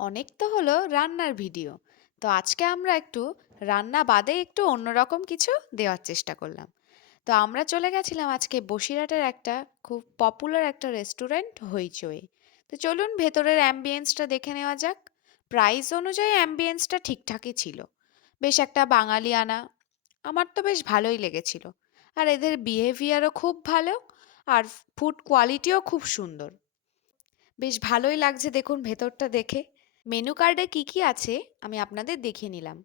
অনেক তো হলো রান্নার ভিডিও। তো আজকে আমরা একটু রান্না বাদে একটু অন্যরকম কিছু দেওয়ার চেষ্টা করলাম। তো আমরা চলে গেছিলাম আজকে বসিরহাটের একটা খুব পপুলার একটা রেস্টুরেন্ট হইচই। তো চলুন ভেতরের অ্যাম্বিয়েন্সটা দেখে নেওয়া যাক। প্রাইস অনুযায়ী অ্যাম্বিয়েন্সটা ঠিকঠাকই ছিল। বেশ একটা বাঙালিয়ানা। আমার তো বেশ ভালোই লেগেছিল। আর এদের বিহেভিয়ারও খুব ভালো। আর ফুড কোয়ালিটিও খুব সুন্দর। বেশ ভালোই লাগছে দেখুন ভেতরটা দেখে। মেনু কার্ডে কি কি আছে আমি আপনাদের দেখিয়ে নিলাম।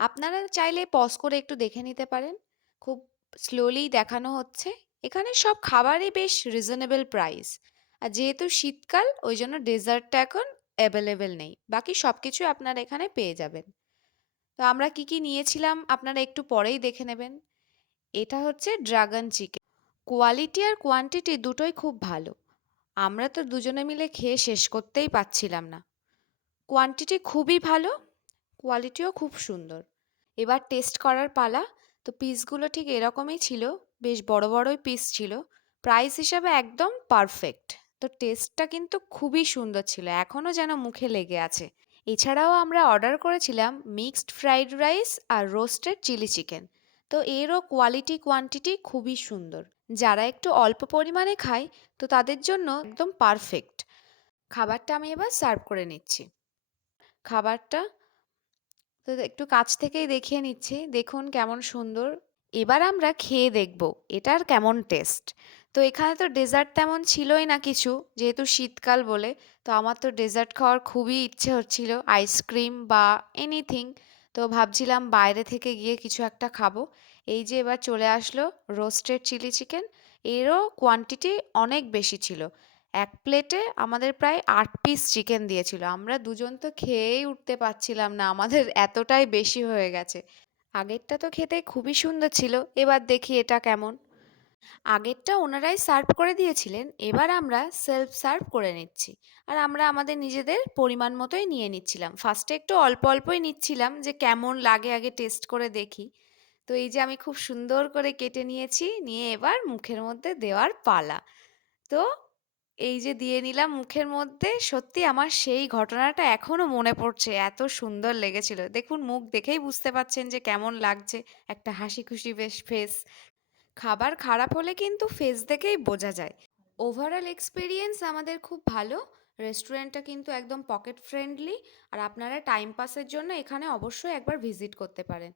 আপনারা চাইলে পজ করে একটু দেখে নিতে পারেন। খুব স্লোলি দেখানো হচ্ছে। এখানে সব খাবারই বেশ রিজনেবল প্রাইস। আর যেহেতু শীতকাল ওই জন্য ডেজার্টটা এখন অ্যাভেলেবেল নেই, বাকি সব কিছু আপনারা এখানে পেয়ে যাবেন। তো আমরা কি কি নিয়েছিলাম আপনারা একটু পরেই দেখে নেবেন। এটা হচ্ছে ড্রাগন চিকেন। কোয়ালিটি আর কোয়ান্টিটি দুটোই খুব ভালো। আমরা তো দুজনে মিলে খেয়ে শেষ করতেই পারছিলাম না। কোয়ান্টিটি খুবই ভালো, কোয়ালিটিও খুব সুন্দর। এবার টেস্ট করার পালা। তো পিসগুলো ঠিক এরকমই ছিল, বেশ বড় বড়ই পিস ছিল। প্রাইস হিসাবে একদম পারফেক্ট। তো টেস্টটা কিন্তু খুবই সুন্দর ছিল, এখনও যেন মুখে লেগে আছে। এছাড়াও আমরা অর্ডার করেছিলাম মিক্সড ফ্রাইড রাইস আর রোস্টেড চিলি চিকেন। তো এরও কোয়ালিটি কোয়ান্টিটি খুবই সুন্দর। যারা একটু অল্প পরিমাণে খায় তো তাদের জন্য একদম পারফেক্ট। খাবারটা আমি এবার সার্ভ করে নিচ্ছি। খাবারটা তো একটু কাছ থেকেই দেখিয়ে নিচ্ছি, দেখুন কেমন সুন্দর। এবার আমরা খেয়ে দেখব এটার কেমন টেস্ট। তো এখানে তো ডেজার্ট তেমন ছিলই না কিছু, যেহেতু শীতকাল বলে। তো আমার তো ডেজার্ট খাওয়ার খুবই ইচ্ছে হচ্ছিল, আইসক্রিম বা এনিথিং। তো ভাবছিলাম বাইরে থেকে গিয়ে কিছু একটা খাবো। এই যে এবার চলে আসলো রোস্টেড চিলি চিকেন। এরও কোয়ান্টিটি অনেক বেশি ছিল। এক প্লেটে আমাদের প্রায় 8 পিস চিকেন দিয়েছিল। আমরা দুজন তো খেয়েই উঠতে পারছিলাম না, আমাদের এতটাই বেশি হয়ে গেছে। আগেরটা তো খেতে খুবই সুন্দর ছিল, এবার দেখি এটা কেমন। আগেরটা ওনারাই সার্ভ করে দিয়েছিলেন, এবার আমরা সেলফ সার্ভ করে নিচ্ছি। আর আমরা আমাদের নিজেদের পরিমাণ মতোই নিয়ে নিচ্ছিলাম। ফার্স্টে একটু অল্প অল্পই নিচ্ছিলাম যে কেমন লাগে আগে টেস্ট করে দেখি। তো এই যে আমি খুব সুন্দর করে কেটে নিয়েছি, নিয়ে এবার মুখের মধ্যে দেওয়ার পালা। তো এই যে দিয়ে নিলাম মুখের মধ্যে, সত্যি আমার সেই ঘটনাটা এখনো মনে পড়ছে, এত সুন্দর লেগেছিল। দেখুন মুখ দেখেই বুঝতে পারছেন যে কেমন লাগছে। একটা হাসি খুশি বেশ ফেস। খাবার খারাপ হলে কিন্তু ফেস দেখেই বোঝা যায়। ওভারঅল এক্সপিরিয়েন্স আমাদের খুব ভালো। রেস্টুরেন্টটা কিন্তু একদম পকেট ফ্রেন্ডলি। আর আপনারা টাইম পাসের জন্য এখানে অবশ্যই একবার ভিজিট করতে পারেন।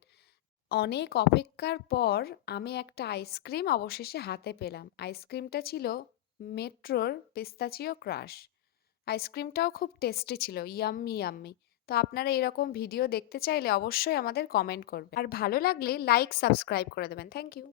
অনেক অপেক্ষার পর আমি একটা আইসক্রিম অবশেষে হাতে পেলাম। আইসক্রিমটা ছিল মেট্রোর পিস্তাচিও ক্রাশ। আইসক্রিমটাও খুব টেস্টি ছিল, ইয়াম্মি ইয়াম্মি। তো আপনারা এরকম ভিডিও দেখতে চাইলে অবশ্যই আমাদের কমেন্ট করবেন, আর ভালো লাগলে লাইক সাবস্ক্রাইব করে দেবেন। Thank you.